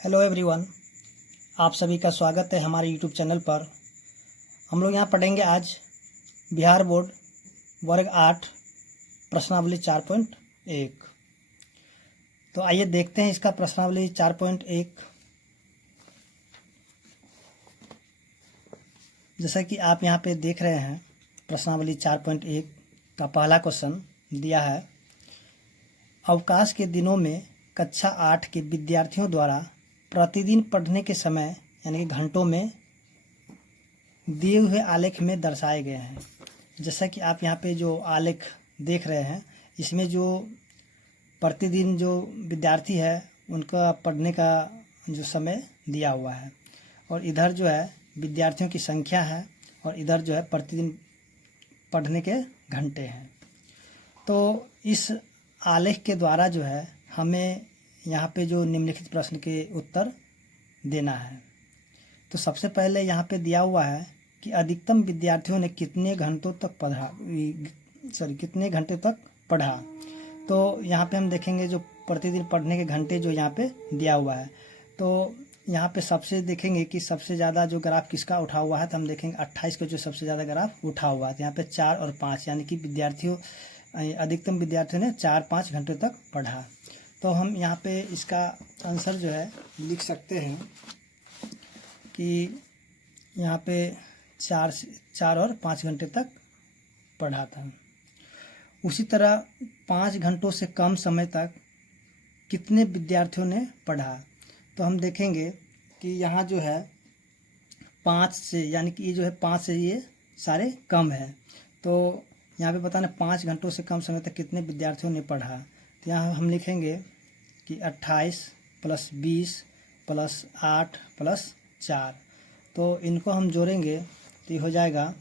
Hello everyone, आप सभी का स्वागत है हमारे यूट्यूब चैनल पर। हम लोग यहाँ पढ़ेंगे आज बिहार बोर्ड वर्ग 8 प्रश्नावली 4.1। तो आइए देखते हैं इसका प्रश्नावली 4.1। जैसा कि आप यहाँ पे देख रहे हैं, प्रश्नावली 4.1 का पहला क्वेश्चन दिया है। अवकाश के दिनों में कक्षा 8 के विद्यार्थियों द्वारा प्रतिदिन पढ़ने के समय यानी कि घंटों में दिए हुए आलेख में दर्शाए गए हैं। जैसा कि आप यहाँ पे जो आलेख देख रहे हैं, इसमें जो प्रतिदिन जो विद्यार्थी है उनका पढ़ने का जो समय दिया हुआ है, और इधर जो है विद्यार्थियों की संख्या है, और इधर जो है प्रतिदिन पढ़ने के घंटे हैं। तो इस आलेख के द्वारा जो है हमें यहाँ पे जो निम्नलिखित प्रश्न के उत्तर देना है। तो सबसे पहले यहाँ पे दिया हुआ है कि अधिकतम विद्यार्थियों ने कितने घंटे तक पढ़ा। तो यहाँ पे हम देखेंगे जो प्रतिदिन पढ़ने के घंटे जो यहाँ पे दिया हुआ है, तो यहाँ पे सबसे देखेंगे कि सबसे ज़्यादा जो ग्राफ किसका उठा हुआ है, तो हम देखेंगे 28 का जो सबसे ज़्यादा ग्राफ उठा हुआ है। तो यहाँ पे 4 और 5 यानी कि अधिकतम विद्यार्थियों ने 4-5 घंटे तक पढ़ा। तो हम यहाँ पे इसका आंसर जो है लिख सकते हैं कि यहाँ पे 4 और 5 घंटे तक पढ़ा था। उसी तरह 5 घंटों से कम समय तक कितने विद्यार्थियों ने पढ़ा। तो हम देखेंगे कि यहाँ जो है 5 से, यानी कि ये जो है 5 से ये सारे कम है। तो यहाँ पे बताना 5 घंटों से कम समय तक कितने विद्यार्थियों ने पढ़ा। तो यहाँ हम लिखेंगे कि 28 + 20 + 8 + 4। तो इनको हम जोड़ेंगे तो ये हो जाएगा,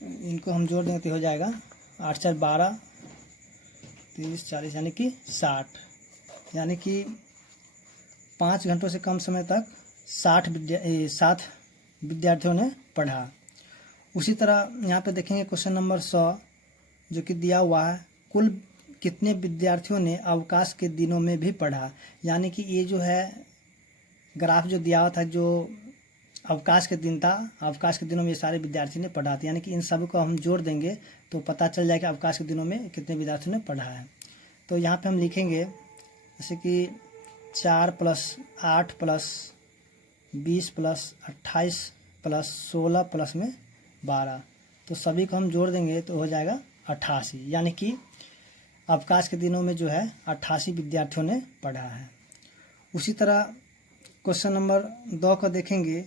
इनको हम जोड़ देंगे तो हो जाएगा 8 × 4 = 12, 30 40 यानी कि 60। यानी कि 5 घंटों से कम समय तक 60 विद्यार्थियों ने पढ़ा। उसी तरह यहाँ पे देखेंगे क्वेश्चन नंबर 100 जो कि दिया हुआ है, कुल कितने विद्यार्थियों ने अवकाश के दिनों में भी पढ़ा। यानी कि ये जो है ग्राफ जो दिया हुआ था, जो अवकाश के दिन था, अवकाश के दिनों में ये सारे विद्यार्थी ने पढ़ा था। यानी कि इन सब को हम जोड़ देंगे तो पता चल जाएगा अवकाश के दिनों में कितने विद्यार्थियों ने पढ़ा है। तो यहाँ पे हम लिखेंगे जैसे कि 4 + 8 + 20 + 28 + 16 + 12। तो सभी को हम जोड़ देंगे तो हो जाएगा 88। यानी कि अवकाश के दिनों में जो है 88 विद्यार्थियों ने पढ़ा है। उसी तरह क्वेश्चन नंबर 2 को देखेंगे,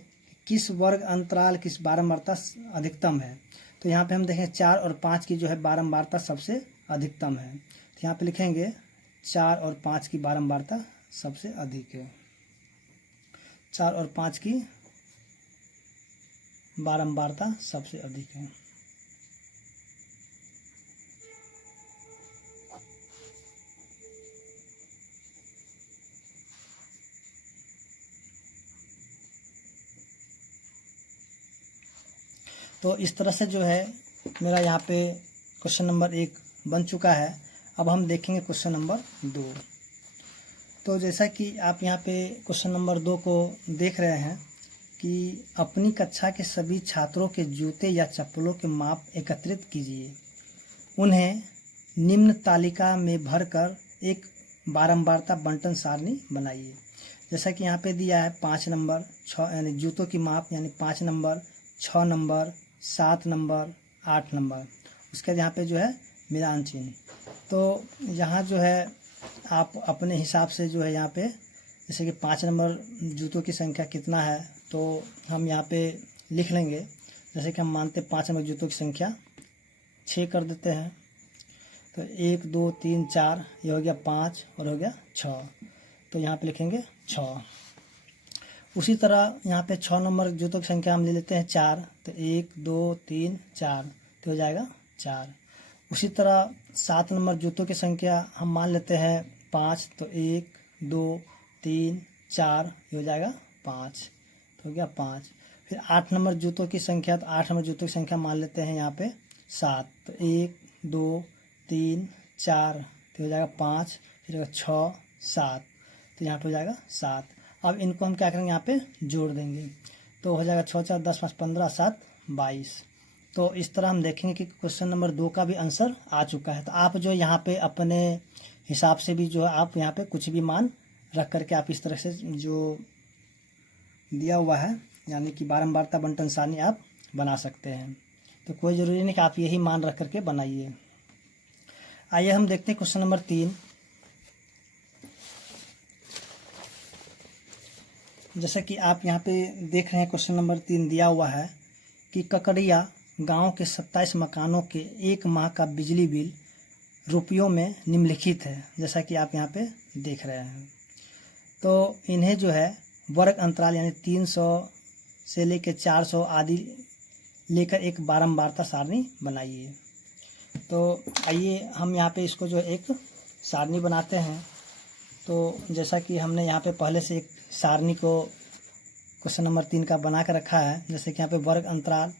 किस वर्ग अंतराल की बारंबारता अधिकतम है। तो यहाँ पे हम देखें 4 और 5 की जो है बारंबारता सबसे अधिकतम है। तो यहाँ पे लिखेंगे 4 और 5 की बारंबारता सबसे अधिक है। 4 और 5 की बारंबारता सबसे अधिक है। तो इस तरह से जो है मेरा यहाँ पे क्वेश्चन नंबर 1 बन चुका है। अब हम देखेंगे क्वेश्चन नंबर 2। तो जैसा कि आप यहाँ पे क्वेश्चन नंबर 2 को देख रहे हैं कि अपनी कक्षा के सभी छात्रों के जूते या चप्पलों के माप एकत्रित कीजिए, उन्हें निम्न तालिका में भरकर एक बारंबारता बंटन सारणी बनाइए। जैसा कि यहाँ पे दिया है 5 नंबर 6 यानी जूतों की माप, यानी 5 नंबर 6 नंबर 7 नंबर 8 नंबर। उसके बाद यहाँ पे जो है मिलान चिन्ह। तो यहाँ जो है आप अपने हिसाब से जो है यहाँ पे जैसे कि 5 नंबर जूतों की संख्या कितना है, तो हम यहाँ पे लिख लेंगे। जैसे कि हम मानते 5 नंबर जूतों की संख्या 6 कर देते हैं। तो 1 2 3 4 ये हो गया 5 और हो गया 6। तो यहाँ पे लिखेंगे 6। उसी तरह यहाँ पे 6 नंबर जूतों की संख्या हम ले लेते हैं 4। तो 1 2 3 4 तो हो जाएगा 4। उसी तरह 7 नंबर जूतों की संख्या हम मान लेते हैं 5। तो 1 2 3 4 ये हो जाएगा 5, तो हो गया 5। फिर 8 नंबर जूतों की संख्या, तो 8 नंबर जूतों की संख्या मान लेते हैं यहाँ पे 7। तो 1 2 3 4 तो हो जाएगा 5, फिर 6 7। तो यहाँ पे हो जाएगा 7। अब इनको हम क्या करेंगे, यहाँ पे जोड़ देंगे, तो हो जाएगा 6 4 10 5 15 7 22। तो इस तरह हम देखेंगे कि क्वेश्चन नंबर 2 का भी आंसर आ चुका है। तो आप जो यहाँ पे अपने हिसाब से भी जो है आप यहाँ पे कुछ भी मान रख करके आप इस तरह से जो दिया हुआ है यानी कि बारंबारता बंटन सारणी आप बना सकते हैं। तो कोई ज़रूरी नहीं कि आप यही मान रख करके बनाइए। आइए हम देखते हैं क्वेश्चन नंबर 3। जैसा कि आप यहाँ पे देख रहे हैं क्वेश्चन नंबर 3 दिया हुआ है कि ककड़िया गांव के 27 मकानों के 1 माह का बिजली बिल रुपयों में निम्नलिखित है। जैसा कि आप यहाँ पे देख रहे हैं, तो इन्हें जो है वर्ग अंतराल यानी 300 से लेकर 400 आदि लेकर एक बारंबारता सारणी बनाइए। तो आइए हम यहाँ पे इसको जो एक सारणी बनाते हैं। तो जैसा कि हमने यहाँ पे पहले से एक सारणी को क्वेश्चन नंबर 3 का बना कर रखा है, जैसे कि यहाँ पे वर्ग अंतराल,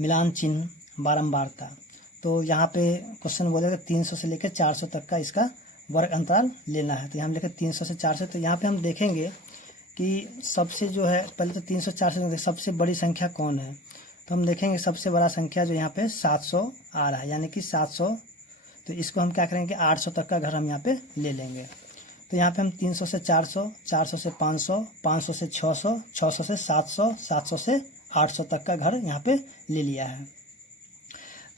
मिलान चिन्ह, बारंबारता। तो यहाँ पे क्वेश्चन बोलेगा 300 से लेकर 400 तक का इसका वर्ग अंतराल लेना है। तो यहाँ हम लिखे 300 से 400। तो यहाँ पे हम देखेंगे कि सबसे जो है पहले तो 300 400 सबसे बड़ी संख्या कौन है। तो हम देखेंगे सबसे बड़ा संख्या जो यहाँ पे 700 आ रहा है, यानी कि 700। तो इसको हम क्या करेंगे, 800 तक का घर हम यहाँ पे ले लेंगे। तो यहाँ पे हम 300 से 400, 400 से 500, 500 से 600, 600 से 700, 700 से 800 तक का घर यहाँ पे ले लिया है।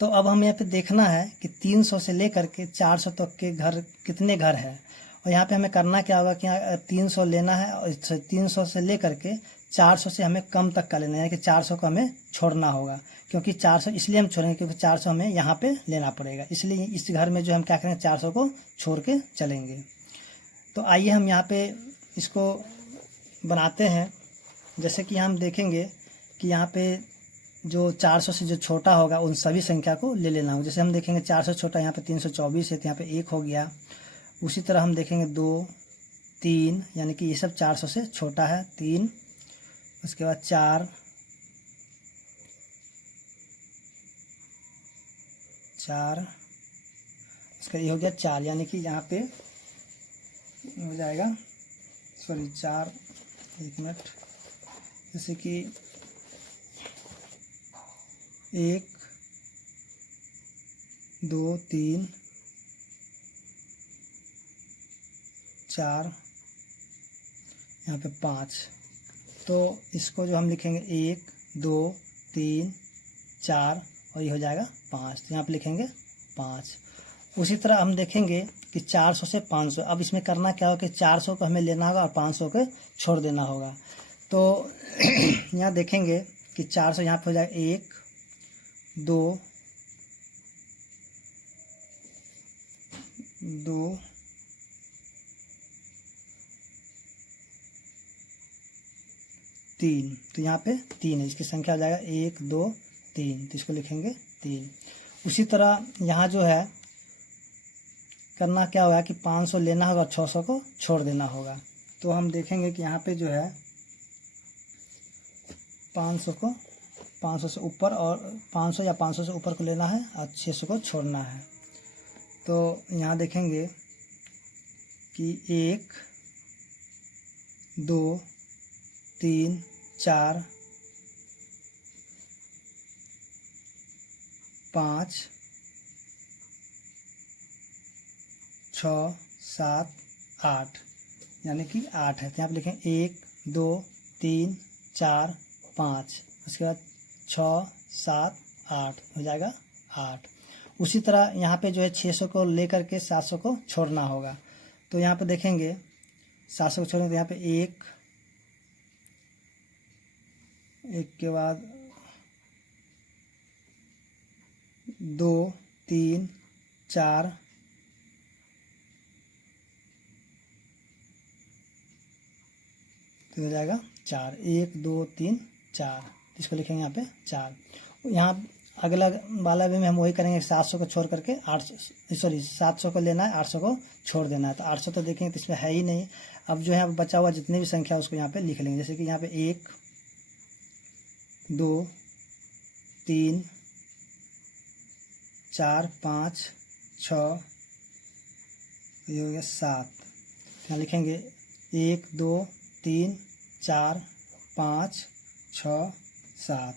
तो अब हम यहाँ पे देखना है कि 300 से लेकर के 400 तक के घर कितने घर हैं। और यहाँ पे हमें करना क्या होगा कि यहाँ 300 लेना है और 300 से लेकर के 400 से हमें कम तक का लेना है कि 400 को हमें छोड़ना होगा, क्योंकि 400 इसलिए हम छोड़ेंगे क्योंकि 400 हमें यहाँ पे लेना पड़ेगा। इसलिए इस घर में जो हम क्या करेंगे 400 को छोड़ के चलेंगे। तो आइए हम यहाँ पे इसको बनाते हैं। जैसे कि हम देखेंगे कि यहाँ पे जो 400 से जो छोटा होगा उन सभी संख्या को ले लेना होगा। जैसे हम देखेंगे 400 छोटा यहाँ पे 324 है, तो यहाँ पे 1 हो गया। उसी तरह हम देखेंगे 2 3 यानी कि ये सब 400 से छोटा है, 3। उसके बाद 4 4 इसका ये हो गया 4, यानी कि यहाँ पे हो जाएगा 4 1 मिनट, जैसे कि 1 2 3 4 यहाँ पे 5। तो इसको जो हम लिखेंगे 1 2 3 4 और ये हो जाएगा 5। तो यहाँ पे लिखेंगे 5। उसी तरह हम देखेंगे कि 400 से 500। अब इसमें करना क्या होगा कि 400 को हमें लेना होगा और 500 को छोड़ देना होगा। तो यहाँ देखेंगे कि 400 यहाँ पे हो जाएगा 1 2 2 3। तो यहाँ पे 3 है, इसकी संख्या हो जाएगा 1 2 3। तो इसको लिखेंगे 3। उसी तरह यहाँ जो है करना क्या होगा कि 500 लेना होगा और 600 को छोड़ देना होगा। तो हम देखेंगे कि यहाँ पे जो है 500 से ऊपर और 500 या 500 से ऊपर को लेना है और 600 को छोड़ना है। तो यहाँ देखेंगे कि 1 2 3 4 5 6 7 8 यानी कि 8 है। तो यहाँ पे लिखें 1 2 3 4 5, उसके बाद 6 7 8 हो जाएगा 8। उसी तरह यहाँ पे जो है 600 को लेकर के 700 को छोड़ना होगा। तो यहाँ पे देखेंगे 700 को छोड़ेंगे तो यहाँ पे 1 के बाद 2 3 4 तो हो जाएगा 4। 1 2 3 4, इसको लिखेंगे यहाँ पे 4। यहाँ अगला वाला भी में हम वही करेंगे, 700 को छोड़ करके 700 को लेना है, 800 को छोड़ देना है। तो 800 तो देखेंगे तो इसमें है ही नहीं। अब जो है बचा हुआ जितनी भी संख्या उसको यहाँ पे लिख लेंगे। जैसे कि यहाँ पे 1 2 3 4 5 6 ये हो गया 7। यहाँ लिखेंगे 1 2 3 4 5 6 7,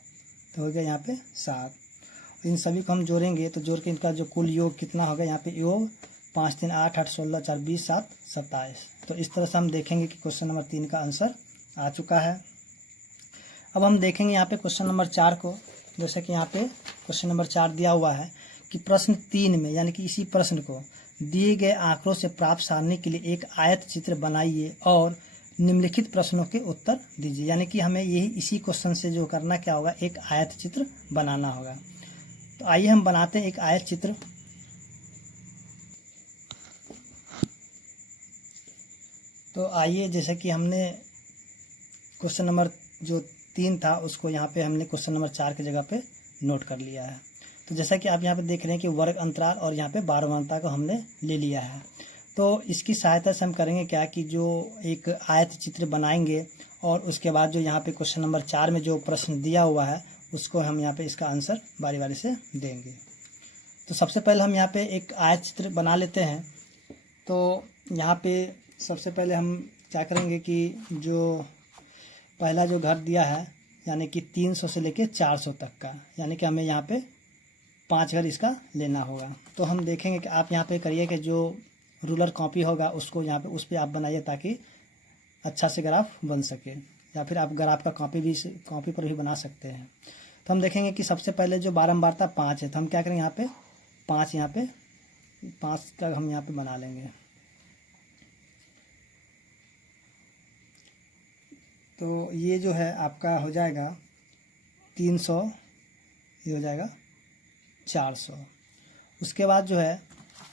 तो हो गया यहाँ पे 7। इन सभी को हम जोड़ेंगे तो जोड़ के इनका जो कुल योग कितना होगा, यहाँ पे योग 5 3 8 8 16 4 20 7 27। तो इस तरह से हम देखेंगे कि क्वेश्चन नंबर 3 का आंसर आ चुका है। अब हम देखेंगे यहाँ पे क्वेश्चन नंबर 4 को। जैसे कि यहाँ पे क्वेश्चन नंबर 4 दिया हुआ है कि प्रश्न 3 में, यानी कि इसी प्रश्न को दिए गए आंकड़ों से प्राप्त सारणी के लिए एक आयत चित्र बनाइए और निम्नलिखित प्रश्नों के उत्तर दीजिए। यानी कि हमें यही इसी क्वेश्चन से जो करना क्या होगा, एक आयत चित्र बनाना होगा। तो आइए हम बनाते हैं एक आयत चित्र। तो आइए, जैसे कि हमने क्वेश्चन नंबर जो 3 था उसको यहाँ पे हमने क्वेश्चन नंबर 4 की जगह पे नोट कर लिया है। तो जैसा कि आप यहाँ पे देख रहे हैं कि वर्ग अंतराल और यहाँ पे बारहमानता को हमने ले लिया है। तो इसकी सहायता से हम करेंगे क्या कि जो एक आयत चित्र बनाएंगे और उसके बाद जो यहाँ पे क्वेश्चन नंबर 4 में जो प्रश्न दिया हुआ है उसको हम यहाँ पे इसका आंसर बारी बारी से देंगे। तो सबसे पहले हम यहाँ पे एक आयत चित्र बना लेते हैं। तो यहाँ पे सबसे पहले हम क्या करेंगे कि जो पहला जो घर दिया है, यानी कि 300 से लेके 400 तक का, यानी कि हमें यहाँ पे 5 घर इसका लेना होगा। तो हम देखेंगे कि आप यहाँ पे करिए कि जो रूलर कॉपी होगा उसको यहाँ पे उस पर आप बनाइए ताकि अच्छा से ग्राफ बन सके, या फिर आप ग्राफ का कॉपी पर भी बना सकते हैं। तो हम देखेंगे कि सबसे पहले जो बारंबारता 5 है, तो हम क्या करेंगे यहाँ पे 5 का हम यहाँ पे बना लेंगे। तो ये जो है आपका हो जाएगा 300, ये हो जाएगा 400। उसके बाद जो है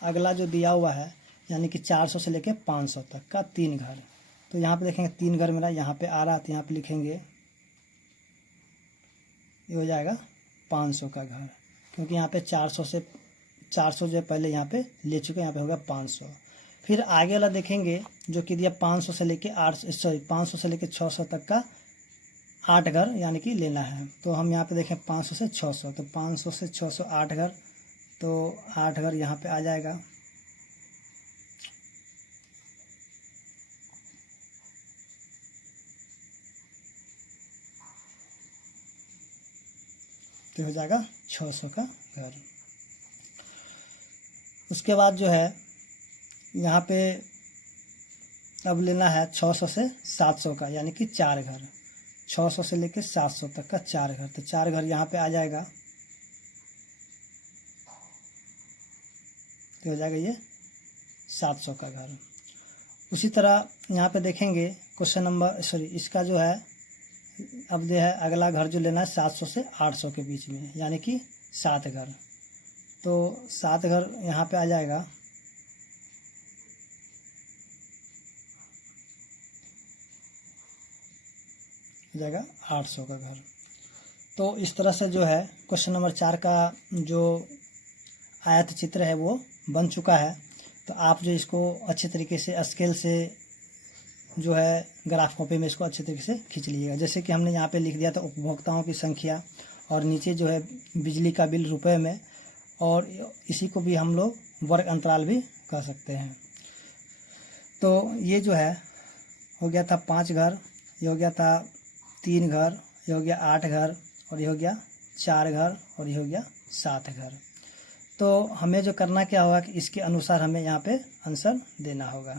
अगला जो दिया हुआ है, यानी कि 400 से लेके 500 तक का 3 घर। तो यहाँ पे देखेंगे 3 घर मेरा यहाँ पे आ रहा है, तो यहाँ पे लिखेंगे ये हो जाएगा 500 का घर, क्योंकि यहाँ पे 400 जो पहले यहाँ पे ले चुके, यहाँ पे होगा 500। फिर आगे वाला देखेंगे जो कि दिया 500 से लेके 600 तक का 8 घर यानी कि लेना है। तो हम यहाँ पे देखें 500 से 600, तो 500 से 600 8 घर, तो 8 घर यहाँ पे आ जाएगा। तो हो जाएगा 600 का घर। उसके बाद जो है यहाँ पे अब लेना है 600 से 700 का, यानी कि 4 घर। 600 से लेके 700 तक का 4 घर, तो 4 घर यहाँ पे आ जाएगा। तो हो जाएगा ये 700 का घर। उसी तरह यहाँ पे देखेंगे क्वेश्चन नंबर इसका जो है अब जो है अगला घर जो लेना है 700 से 800 के बीच में, यानी कि 7 घर। तो 7 घर यहाँ पे आ जाएगा। हो जाएगा 800 का घर। तो इस तरह से जो है क्वेश्चन नंबर 4 का जो आयत चित्र है वो बन चुका है। तो आप जो इसको अच्छे तरीके से स्केल से जो है ग्राफ कॉपी में इसको अच्छे तरीके से खींच लीजिएगा। जैसे कि हमने यहाँ पे लिख दिया था उपभोक्ताओं की संख्या, और नीचे जो है बिजली का बिल रुपए में, और इसी को भी हम लोग वर्ग अंतराल भी कह सकते हैं। तो ये जो है हो गया था 5 घर, ये हो गया था 3 घर, ये हो गया 8 घर, और ये हो गया 4 घर, और ये हो गया 7 घर। तो हमें जो करना क्या होगा कि इसके अनुसार हमें यहाँ पे आंसर देना होगा।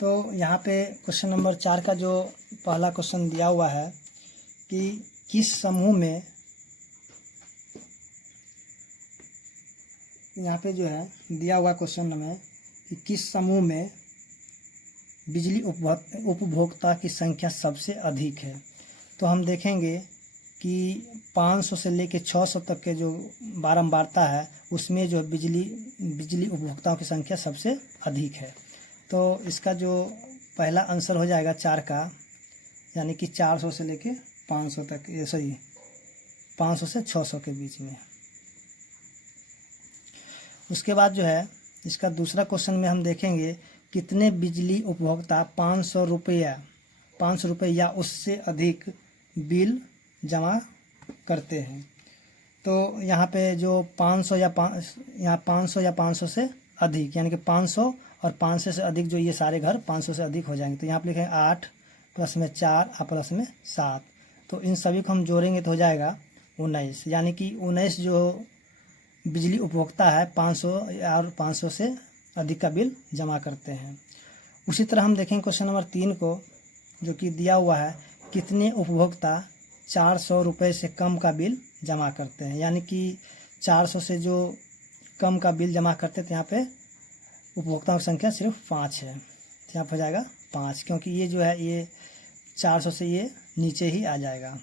तो यहाँ पे क्वेश्चन नंबर 4 का जो पहला क्वेश्चन दिया हुआ है कि किस समूह में, यहाँ पे जो है दिया हुआ क्वेश्चन में कि किस समूह में बिजली उपभोक्ता की संख्या सबसे अधिक है। तो हम देखेंगे कि 500 से लेके 600 तक के जो बारंबारता है उसमें जो बिजली उपभोक्ताओं की संख्या सबसे अधिक है। तो इसका जो पहला आंसर हो जाएगा 4 का, यानी कि 400 से लेके 500 तक, 500 से 600 के बीच में। उसके बाद जो है इसका दूसरा क्वेश्चन में हम देखेंगे कितने बिजली उपभोक्ता 500 रुपये या उससे अधिक बिल जमा करते हैं। तो यहाँ पे जो 500 या यहाँ 500 या 500 से अधिक, यानी कि 500 और 500 से अधिक, जो ये सारे घर 500 से अधिक हो जाएंगे। तो यहाँ पे लिखेंगे 8 प्लस में 4 और प्लस में 7। तो इन सभी को हम जोड़ेंगे तो हो जाएगा 19, यानी कि 19 जो बिजली उपभोक्ता है 500 और 500 से अधिक का बिल जमा करते हैं। उसी तरह हम देखेंगे क्वेश्चन नंबर 3 को, जो कि दिया हुआ है कितने उपभोक्ता 400 रुपये से कम का बिल जमा करते हैं, यानी कि 400 से जो कम का बिल जमा करते हैं तो यहाँ पे उपभोक्ताओं की संख्या सिर्फ 5 है। तो यहाँ पर हो जाएगा 5, क्योंकि ये जो है ये 400 से ये नीचे ही आ जाएगा।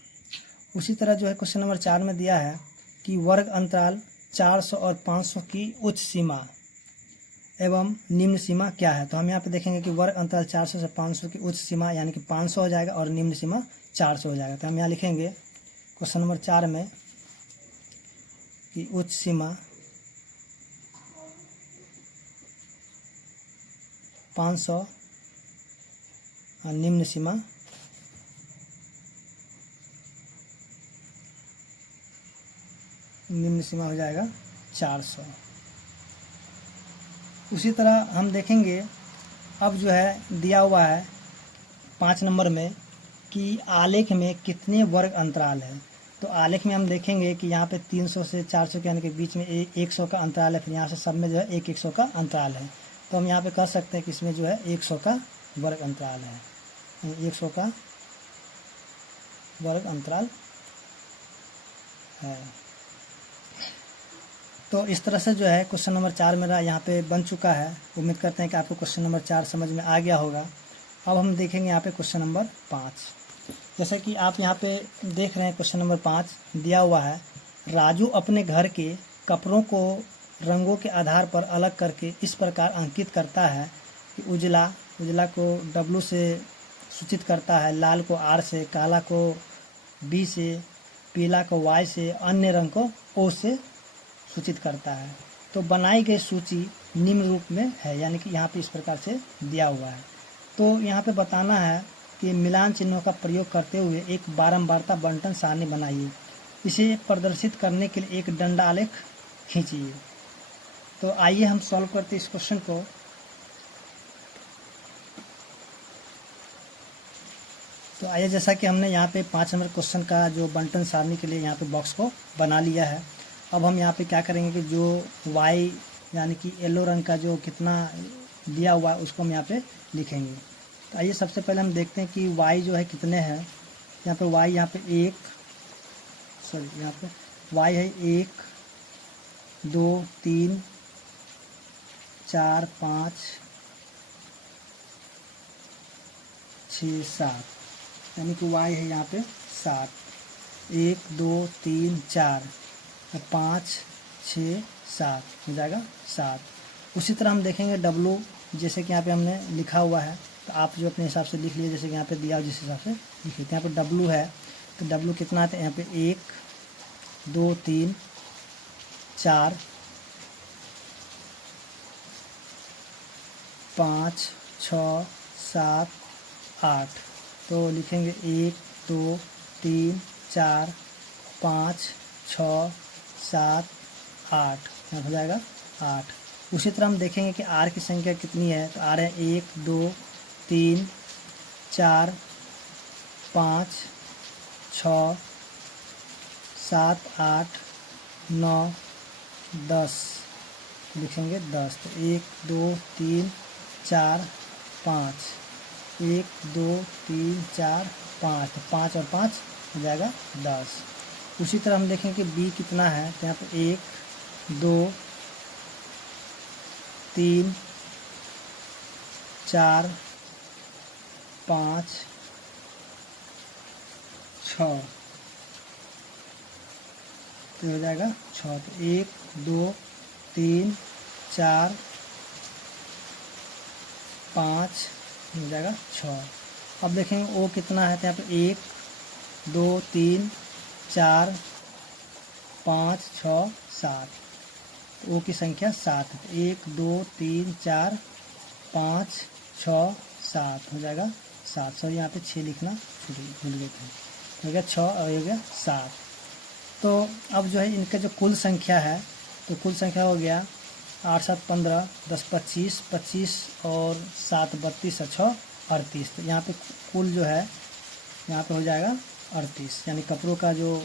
उसी तरह जो है क्वेश्चन नंबर 4 में दिया है कि वर्ग अंतराल 400 और 500 की उच्च सीमा एवं निम्न सीमा क्या है। तो हम यहाँ पे देखेंगे कि वर्ग अंतराल 400 से 500 की उच्च सीमा यानी कि 500 हो जाएगा और निम्न सीमा 400 हो जाएगा। तो हम यहाँ लिखेंगे क्वेश्चन नंबर 4 में कि उच्च सीमा 500 और निम्न सीमा 400 हो जाएगा 400। उसी तरह हम देखेंगे अब जो है दिया हुआ है 5 नंबर में कि आलेख में कितने वर्ग अंतराल है। तो आलेख में हम देखेंगे कि यहाँ पे 300 से 400 के यानी के बीच में 100 का अंतराल है, फिर यहाँ से सब में जो है 100 का अंतराल है। तो हम यहाँ पे कह सकते हैं कि इसमें जो है 100 का वर्ग अंतराल है, 100 का वर्ग अंतराल है। तो इस तरह से जो है क्वेश्चन नंबर 4 मेरा यहाँ पे बन चुका है। उम्मीद करते हैं कि आपको क्वेश्चन नंबर 4 समझ में आ गया होगा। अब हम देखेंगे यहाँ पे क्वेश्चन नंबर 5। जैसे कि आप यहाँ पे देख रहे हैं क्वेश्चन नंबर 5 दिया हुआ है, राजू अपने घर के कपड़ों को रंगों के आधार पर अलग करके इस प्रकार अंकित करता है कि उजला को W से सूचित करता है, लाल को R से, काला को B से, पीला को Y से, अन्य रंग को O से सूचित करता है। तो बनाई गई सूची निम्न रूप में है, यानी कि यहाँ पे इस प्रकार से दिया हुआ है। तो यहाँ पे बताना है कि मिलान चिन्हों का प्रयोग करते हुए एक बारंबारता बंटन सारणी बनाइए। इसे प्रदर्शित करने के लिए एक दंड आलेख खींचिए। तो आइए हम सॉल्व करते इस क्वेश्चन को। तो आइए, जैसा कि हमने यहाँ पे 5 नंबर क्वेश्चन का जो बंटन सारणी के लिए यहाँ पे बॉक्स को बना लिया है। अब हम यहाँ पे क्या करेंगे कि जो y यानी कि येलो रंग का जो कितना दिया हुआ है उसको हम यहाँ पे लिखेंगे। तो आइए सबसे पहले हम देखते हैं कि y जो है कितने हैं। यहाँ पे y यहाँ पे यहाँ पे y है 1 2 3 4 5 6 7, यानी कि y है यहाँ पे 7। 1 2 3 4 5 6 7 हो जाएगा 7। उसी तरह हम देखेंगे W, जैसे कि यहाँ पे हमने लिखा हुआ है, तो आप जो अपने हिसाब से लिख लीजिए, जैसे कि यहाँ पे दिया हो जिस हिसाब से लिख लीजिए। यहाँ पे W है, तो W कितना आता है यहाँ पे 1 2 3 4 5 6 7 8। तो लिखेंगे 1 2 3 4 5 6 7 8, यहाँ हो जाएगा 8। उसी तरह हम देखेंगे कि R की संख्या कितनी है। तो R है 1 2 3 4 5 6 7 8 9 10, लिखेंगे 10। तो 1 2 3 4 5, 1 2 3 4 5, तो 5 और 5 हो जाएगा 10। उसी तरह हम देखें कि B कितना है। तो यहाँ पे 1 2 3 4 5 6, तो हो जाएगा 6। तो 1 2 3 4 5 हो जाएगा 6। अब देखेंगे O कितना है। तो यहाँ पे 1 2 3 4 5 6 7, तो O की संख्या 7 है। 1 2 3 4 5 6 7 हो जाएगा 7। सॉरी, यहाँ पे 6 लिखना भूल गए थे। हो गया 6 और ये हो गया 7। तो अब जो है इनका जो कुल संख्या है, तो कुल संख्या हो गया 8 7 15, 10 25, 25 और 7 32 और 6 38। तो यहाँ पे कुल जो है यहाँ पे हो जाएगा 38, यानी कपड़ों का जो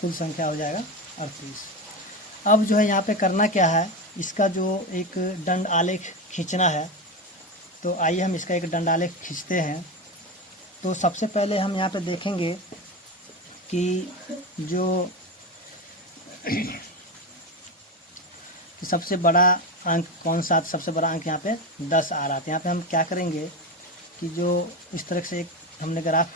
कुल संख्या हो जाएगा 38। अब जो है यहाँ पे करना क्या है, इसका जो एक दंड आलेख खींचना है। तो आइए हम इसका एक दंड आलेख खींचते हैं। तो सबसे पहले हम यहाँ पे देखेंगे कि जो कि सबसे बड़ा अंक कौन सा, सबसे बड़ा अंक यहाँ पे 10 आ रहा था। यहाँ पे हम क्या करेंगे कि जो इस तरह से एक हमने ग्राफ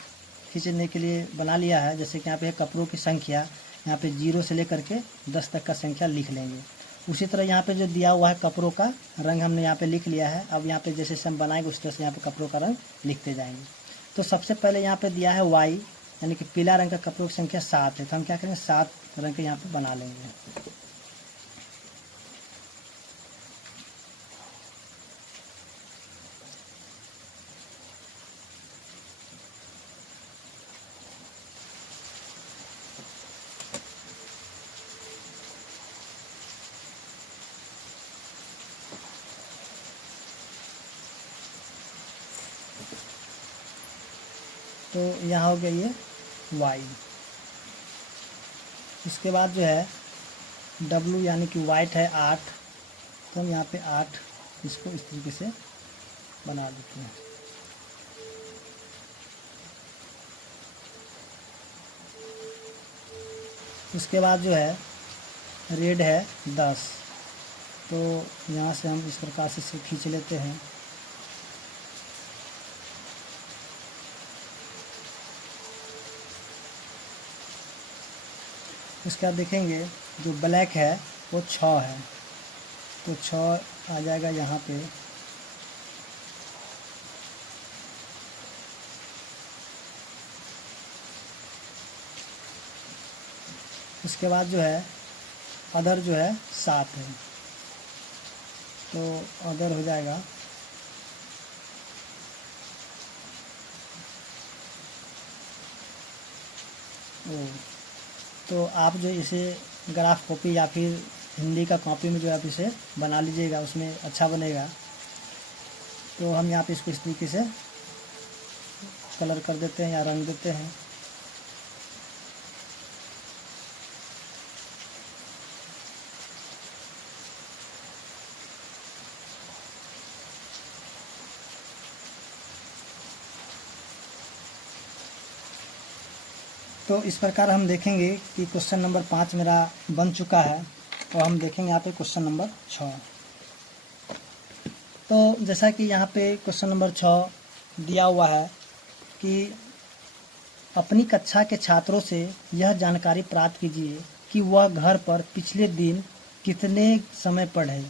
खींचने के लिए बना लिया है, जैसे कि यहाँ पे कपड़ों की संख्या यहाँ पे 0 से लेकर के 10 तक का संख्या लिख लेंगे। उसी तरह यहाँ पे जो दिया हुआ है कपड़ों का रंग हमने यहाँ पे लिख लिया है। अब यहाँ पे जैसे हम बनाएंगे उस तरह से यहाँ पे कपड़ों का रंग लिखते जाएंगे। तो सबसे पहले यहाँ पे दिया है वाई, यानी कि पीला रंग का कपड़ों की संख्या 7 है। तो हम क्या करेंगे 7 रंग के यहाँ पे बना लेंगे। तो यहाँ हो गया ये y। इसके बाद जो है w, यानी कि वाइट है 8। तो हम यहाँ पे 8 इसको इस तरीके से बना देते हैं। उसके बाद जो है रेड है 10। तो यहाँ से हम इस प्रकार से इसे खींच लेते हैं। उसके बाद देखेंगे जो ब्लैक है वो 6 है। तो 6 आ जाएगा यहाँ पे। उसके बाद जो है अदर जो है 7 है। तो अदर हो जाएगा तो आप जो इसे ग्राफ कॉपी या फिर हिंदी का कॉपी में जो आप इसे बना लीजिएगा, उसमें अच्छा बनेगा। तो हम यहाँ पे इसको इस तरीके से कलर कर देते हैं या रंग देते हैं। तो इस प्रकार हम देखेंगे कि क्वेश्चन नंबर 5 मेरा बन चुका है। और हम देखेंगे यहाँ पे क्वेश्चन नंबर 6। तो जैसा कि यहाँ पे क्वेश्चन नंबर 6 दिया हुआ है कि अपनी कक्षा के छात्रों से यह जानकारी प्राप्त कीजिए कि वह घर पर पिछले दिन कितने समय पढ़े।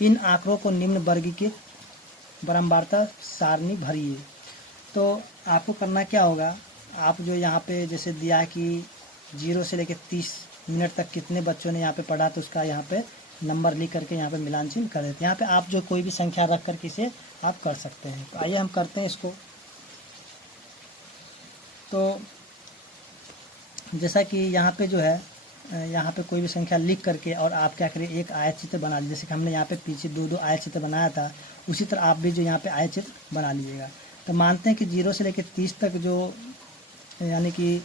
इन आंकड़ों को निम्न वर्गीकृत बारंबारता सारणी भरिए। तो आपको करना क्या होगा, आप जो यहाँ पे जैसे दिया है कि 0 से लेकर 30 मिनट तक कितने बच्चों ने यहाँ पे पढ़ा, तो उसका यहाँ पे नंबर लिख करके यहाँ पे मिलान चिन्ह कर देते हैं। यहाँ पे आप जो कोई भी संख्या रख करके इसे आप कर सकते हैं। तो आइए हम करते हैं इसको। तो जैसा कि यहाँ पे जो है यहाँ पे कोई भी संख्या लिख करके और आप क्या करें एक आयत चित्र बना लीजिए। जैसे कि हमने यहाँ पे पीछे 2-2 आयत चित्र बनाया था, उसी तरह आप भी जो यहाँ पे आयत चित्र बना लीजिएगा। तो मानते हैं कि 0 से लेकर 30 तक जो यानी कि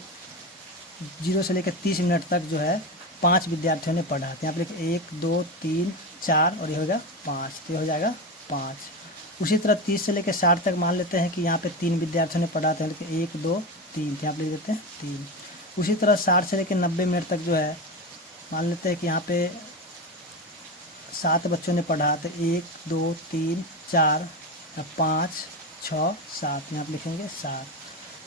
0 से लेकर 30 मिनट तक जो है 5 विद्यार्थियों ने पढ़ा। तो यहाँ पर 1 2 3 4 और ये हो गया 5। तो ये हो जाएगा 5। उसी तरह 30 से लेकर 60 तक मान लेते हैं कि यहाँ पे 3 विद्यार्थियों ने पढ़ा था। 1 2 3, यहाँ पे लिख देते हैं 3। उसी तरह 60 से लेकर 90 मिनट तक जो है मान लेते हैं कि यहाँ पे 7 बच्चों ने पढ़ा। तो 1 2 3 4 5 6 7, यहाँ पे लिखेंगे 7।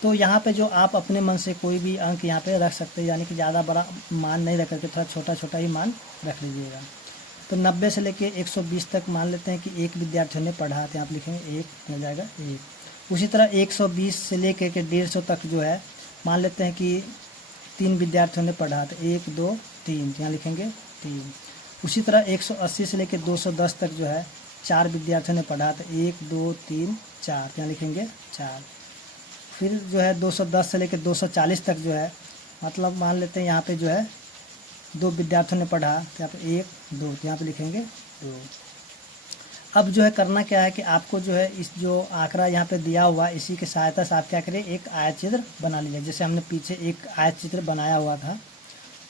तो यहाँ पे जो आप अपने मन से कोई भी अंक यहाँ पे रख सकते हैं, यानी कि ज़्यादा बड़ा मान नहीं रख करके थोड़ा छोटा छोटा ही मान रख लीजिएगा। तो 90 से लेके 120 तक मान लेते हैं कि 1 विद्यार्थियों ने पढ़ा। तो यहाँ पे लिखेंगे 1 हो जाएगा 1। उसी तरह 120 से लेकर के 150 तक जो है मान लेते हैं कि 3 विद्यार्थियों ने पढ़ा। तो 1 2 3, यहाँ लिखेंगे 3। उसी तरह 180 से लेकर 210 तक जो है 4 विद्यार्थियों ने पढ़ा। तो 1 2 3 4, यहाँ लिखेंगे 4। फिर जो है 210 से लेकर 240 तक जो है, मतलब मान लेते हैं यहाँ पे जो है 2 विद्यार्थियों ने पढ़ा, तो यहाँ पे 1 2, यहाँ पे लिखेंगे 2। अब जो है करना क्या है कि आपको जो है इस जो आंकड़ा यहाँ पे दिया हुआ इसी की सहायता से आप क्या करें, एक आयत चित्र बना लीजिए। जैसे हमने पीछे एक आयत चित्र बनाया हुआ था,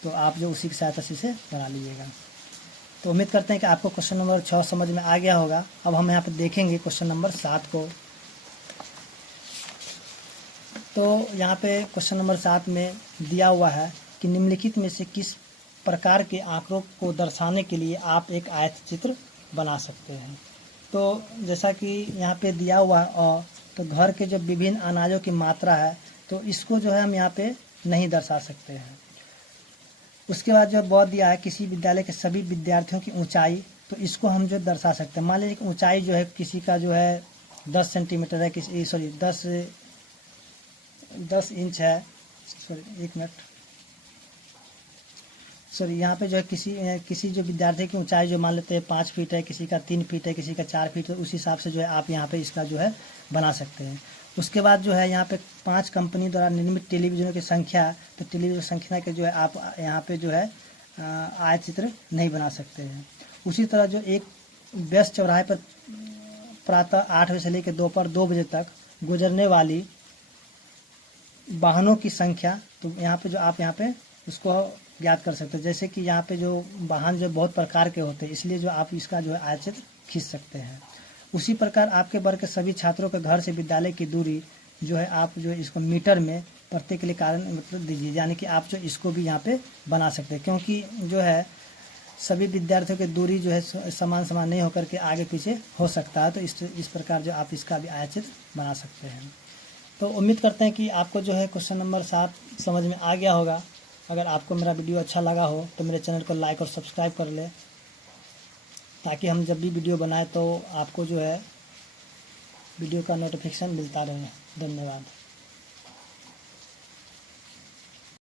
तो आप जो उसी की सहायता से इसे बना लीजिएगा। तो उम्मीद करते हैं कि आपको क्वेश्चन नंबर 6 समझ में आ गया होगा। अब हम यहाँ पे देखेंगे क्वेश्चन नंबर 7 को। तो यहाँ पे क्वेश्चन नंबर 7 में दिया हुआ है कि निम्नलिखित में से किस प्रकार के आंकड़ों को दर्शाने के लिए आप एक आयत चित्र बना सकते हैं। तो जैसा कि यहाँ पे दिया हुआ है तो घर के जो विभिन्न अनाजों की मात्रा है, तो इसको जो है हम यहाँ पे नहीं दर्शा सकते हैं। उसके बाद जो बहुत दिया है किसी विद्यालय के सभी विद्यार्थियों की ऊंचाई, तो इसको हम जो दर्शा सकते हैं। मान लीजिए कि ऊंचाई जो है किसी का जो है 10 सेंटीमीटर है, किसी 10 इंच है, यहाँ पे जो है किसी जो विद्यार्थी की ऊंचाई जो मान लेते हैं 5 फीट है, किसी का 3 फीट है, किसी का 4 फीट है, उस हिसाब से जो है आप यहाँ पे इसका जो है बना सकते हैं। उसके बाद जो है यहाँ पे 5 कंपनी द्वारा निर्मित टेलीविजनों की संख्या, तो टेलीविजन संख्या के जो है आप यहाँ पे जो है आयत चित्र नहीं बना सकते हैं। उसी तरह जो एक व्यस्त चौराहे पर प्रातः 8 बजे से लेकर दोपहर 2 बजे तक गुजरने वाली वाहनों की संख्या, तो यहाँ पे जो आप यहाँ पे उसको ज्ञात कर सकते हैं। जैसे कि यहाँ पे जो वाहन जो बहुत प्रकार के होते हैं, इसलिए जो आप इसका जो है आयत चित्र खींच सकते हैं। उसी प्रकार आपके वर्ग के सभी छात्रों के घर से विद्यालय की दूरी जो है आप जो है इसको मीटर में प्रत्येक के लिए कारण मतलब दीजिए, यानी कि आप जो इसको भी यहाँ पे बना सकते हैं। क्योंकि जो है सभी विद्यार्थियों की दूरी जो है समान नहीं होकर के आगे पीछे हो सकता है, तो इस प्रकार जो आप इसका भी आयत चित्र बना सकते हैं। तो उम्मीद करते हैं कि आपको जो है क्वेश्चन नंबर 7 समझ में आ गया होगा। अगर आपको मेरा वीडियो अच्छा लगा हो तो मेरे चैनल को लाइक और सब्सक्राइब कर ले, ताकि हम जब भी वीडियो बनाए तो आपको जो है वीडियो का नोटिफिकेशन मिलता रहे। धन्यवाद।